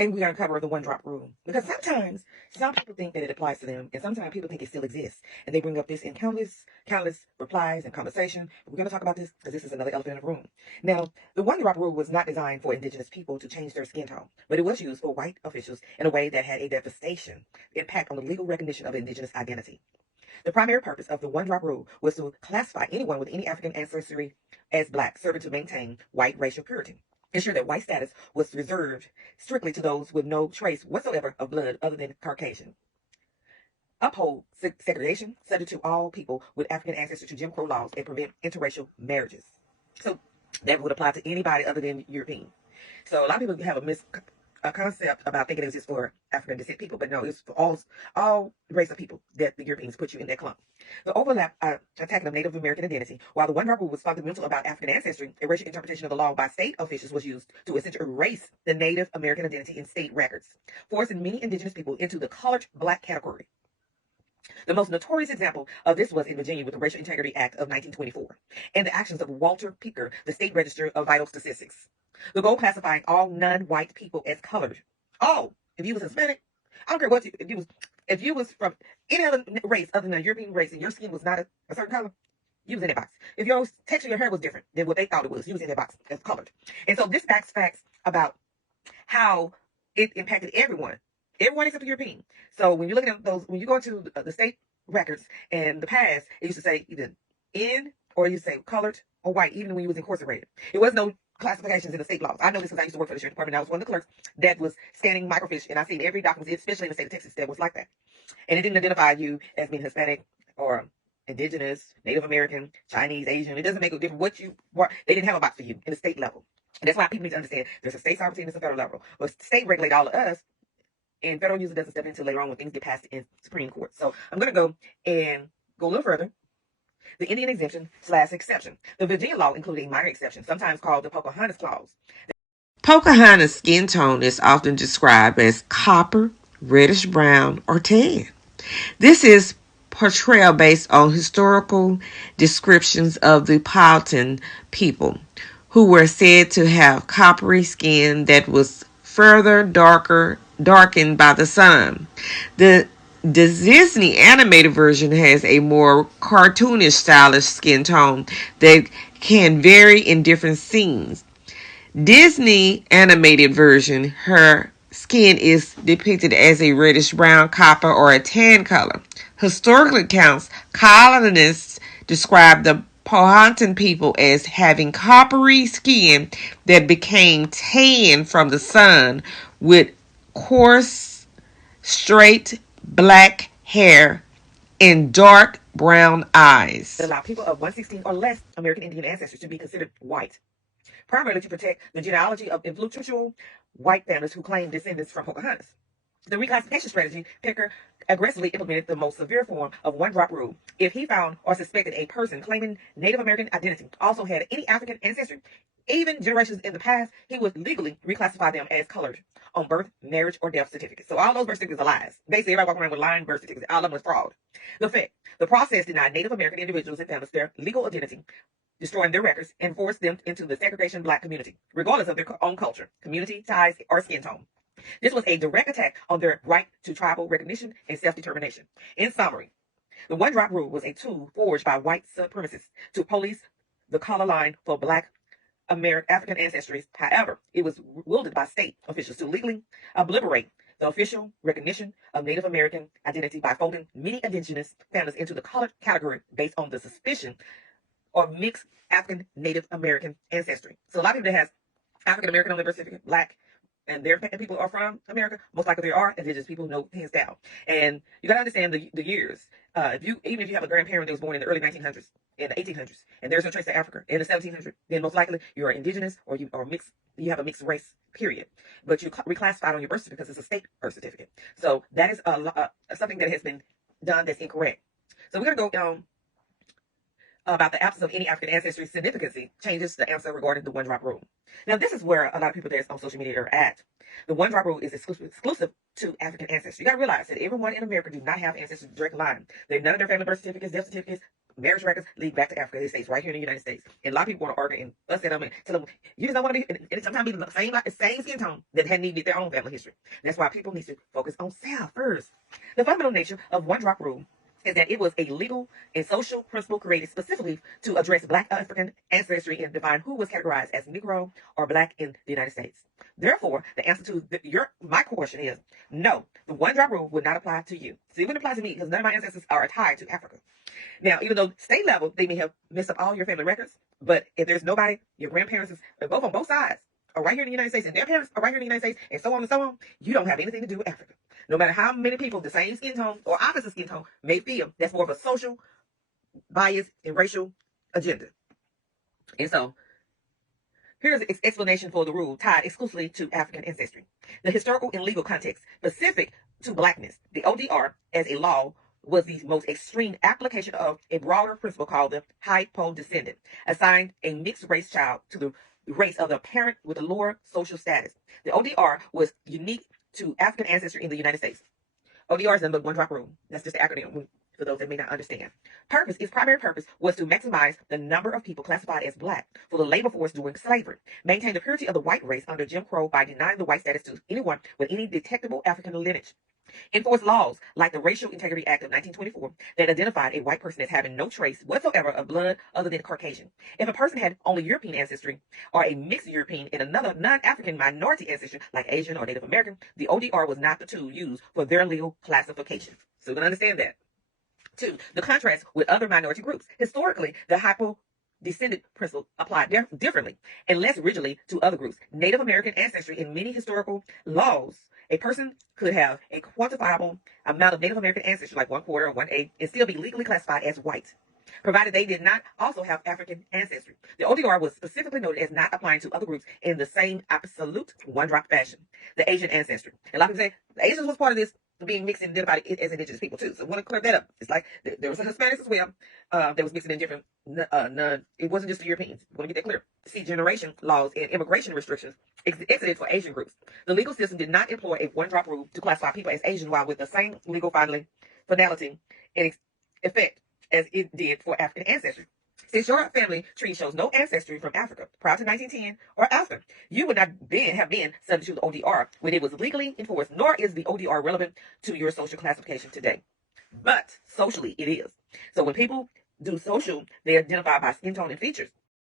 Today we're going to cover the one-drop rule because sometimes some people think that it applies to them, and sometimes people think it still exists, and they bring up this in countless replies and conversation. We're going to talk about this because this is another elephant in the room. Now, the one-drop rule was not designed for indigenous people to change their skin tone, but it was used for white officials in a way that had a devastation impact on the legal recognition of indigenous identity. The primary purpose of the one-drop rule was to classify anyone with any African ancestry as black, serving to maintain white racial purity. Ensure that white status was reserved strictly to those with no trace whatsoever of blood other than Caucasian. Uphold segregation, subject to all people with African ancestry to Jim Crow laws, and prevent interracial marriages. So that would apply to anybody other than European. So a lot of people have a concept about thinking it was just for African descent people, but no, it's for all race of people that the Europeans put you in that clump. The overlap attacking of Native American identity, while the one-drop rule was fundamental about African ancestry, a racial interpretation of the law by state officials was used to essentially erase the Native American identity in state records, forcing many indigenous people into the colored black category. The most notorious example of this was in Virginia with the Racial Integrity Act of 1924 and the actions of Walter Picker, the State Register of Vital Statistics. The goal classifying all non-white people as colored. Oh, if you was Hispanic, I don't care what if you was from any other race other than a European race and your skin was not a certain color, you was in that box. If your texture of your hair was different than what they thought it was, you was in that box as colored. And so this facts about how it impacted everyone except the European. So when you're looking at those, when you go into the state records in the past, it used to say either in or you say colored or white, even when you was incarcerated. It was no classifications in the state laws. I know this because I used to work for the sheriff department. I was one of the clerks that was scanning microfiche, and I seen every document, especially in the state of Texas, that was like that. And it didn't identify you as being Hispanic or indigenous, Native American, Chinese, Asian. It doesn't make a difference what you were. They didn't have a box for you in the state level. And that's why people need to understand there's a state sovereignty and there's a federal level. But state regulate all of us, and federal user doesn't step into later on when things get passed in Supreme Court. So I'm going to go a little further. The Indian exemption/exception. The Virginia law included a minor exception, sometimes called the Pocahontas clause. Pocahontas' skin tone is often described as copper, reddish brown, or tan. This is portrayal based on historical descriptions of the Powhatan people, who were said to have coppery skin that was further darkened by the sun. The Disney animated version has a more cartoonish stylish skin tone that can vary in different scenes. Disney animated version, her skin is depicted as a reddish brown, copper, or a tan color. Historical accounts, colonists described the Powhatan people as having coppery skin that became tan from the sun with coarse, straight black hair and dark brown eyes. Allow people of 1/16 or less American Indian ancestors to be considered white, primarily to protect the genealogy of influential white families who claim descendants from Pocahontas. The reclassification strategy, Picker aggressively implemented the most severe form of one-drop rule. If he found or suspected a person claiming Native American identity also had any African ancestry, even generations in the past, he would legally reclassify them as colored on birth, marriage, or death certificates. So all those birth certificates are lies. Basically, everybody walking around with lying birth certificates. All of them was fraud. The process denied Native American individuals and families their legal identity, destroying their records, and forced them into the segregation black community, regardless of their own culture, community ties, or skin tone. This was a direct attack on their right to tribal recognition and self-determination. In summary, the one-drop rule was a tool forged by white supremacists to police the color line for black African ancestries. However, it was wielded by state officials to legally obliterate the official recognition of Native American identity by folding many indigenous families into the colored category based on the suspicion or mixed African Native American ancestry. So a lot of people that has African American on their birth certificate, black, and their people are from America, most likely they are indigenous people, no hands down. And you got to understand the years. Even if you have a grandparent that was born in the early 1900s, in the 1800s, and there's no trace of Africa in the 1700s, then most likely you're indigenous or you are mixed. You have a mixed race, period. But you reclassified on your birth certificate because it's a state birth certificate. So that is something that has been done that's incorrect. So we're gonna go about the absence of any African ancestry significancy changes the answer regarding the one-drop rule. Now, this is where a lot of people that's on social media are at. The one-drop rule is exclusive to African ancestry. You got to realize that everyone in America do not have ancestors direct line. None of their family birth certificates, death certificates, marriage records lead back to Africa. It stays right here in the United States. And a lot of people want to argue and fuss at them and tell them, you just don't want to be, and it sometimes be the same, like the same skin tone that hadn't even their own family history. That's why people need to focus on self first. The fundamental nature of one drop rule is that it was a legal and social principle created specifically to address Black African ancestry and define who was categorized as Negro or Black in the United States. Therefore, the answer to my question is no. The one drop rule would not apply to you. See, it wouldn't apply to me because none of my ancestors are tied to Africa. Now, even though state level, they may have messed up all your family records, but if there's nobody, your grandparents, both on both sides, are right here in the United States, and their parents are right here in the United States, and so on, you don't have anything to do with Africa. No matter how many people, the same skin tone or opposite skin tone, may feel, that's more of a social bias and racial agenda. And so, here's an explanation for the rule tied exclusively to African ancestry. The historical and legal context specific to Blackness, the ODR as a law was the most extreme application of a broader principle called the hypo-descendant, assigned a mixed race child to the race of the parent with a lower social status. The ODR was unique to African ancestry in the United States. ODR is number one drop rule. That's just the acronym for those that may not understand. Its primary purpose was to maximize the number of people classified as Black for the labor force during slavery, maintain the purity of the white race under Jim Crow by denying the white status to anyone with any detectable African lineage. Enforce laws like the Racial Integrity Act of 1924 that identified a white person as having no trace whatsoever of blood other than Caucasian. If a person had only European ancestry or a mixed European and another non-African minority ancestry like Asian or Native American, the ODR was not the tool used for their legal classification. So you can understand that. 2. The contrast with other minority groups. Historically, the hypo-descendant principle applied differently and less rigidly to other groups. Native American ancestry in many historical laws, a person could have a quantifiable amount of Native American ancestry, like 1/4 or 1/8, and still be legally classified as white, provided they did not also have African ancestry. The ODR was specifically noted as not applying to other groups in the same absolute one-drop fashion. The Asian ancestry. And a lot of people say the Asians was part of this being mixed and identified as indigenous people too. So I want to clear that up. It's like there was a Hispanics as well that was mixing in different, it wasn't just the Europeans. I want to get that clear. See, generation laws and immigration restrictions exited for Asian groups. The legal system did not employ a one-drop rule to classify people as Asian while with the same legal finality and effect as it did for African ancestry. Since your family tree shows no ancestry from Africa prior to 1910 or after, you would not have been subject to the ODR when it was legally enforced, nor is the ODR relevant to your social classification today. But socially, it is. So when people do social, they identify by skin tone and features.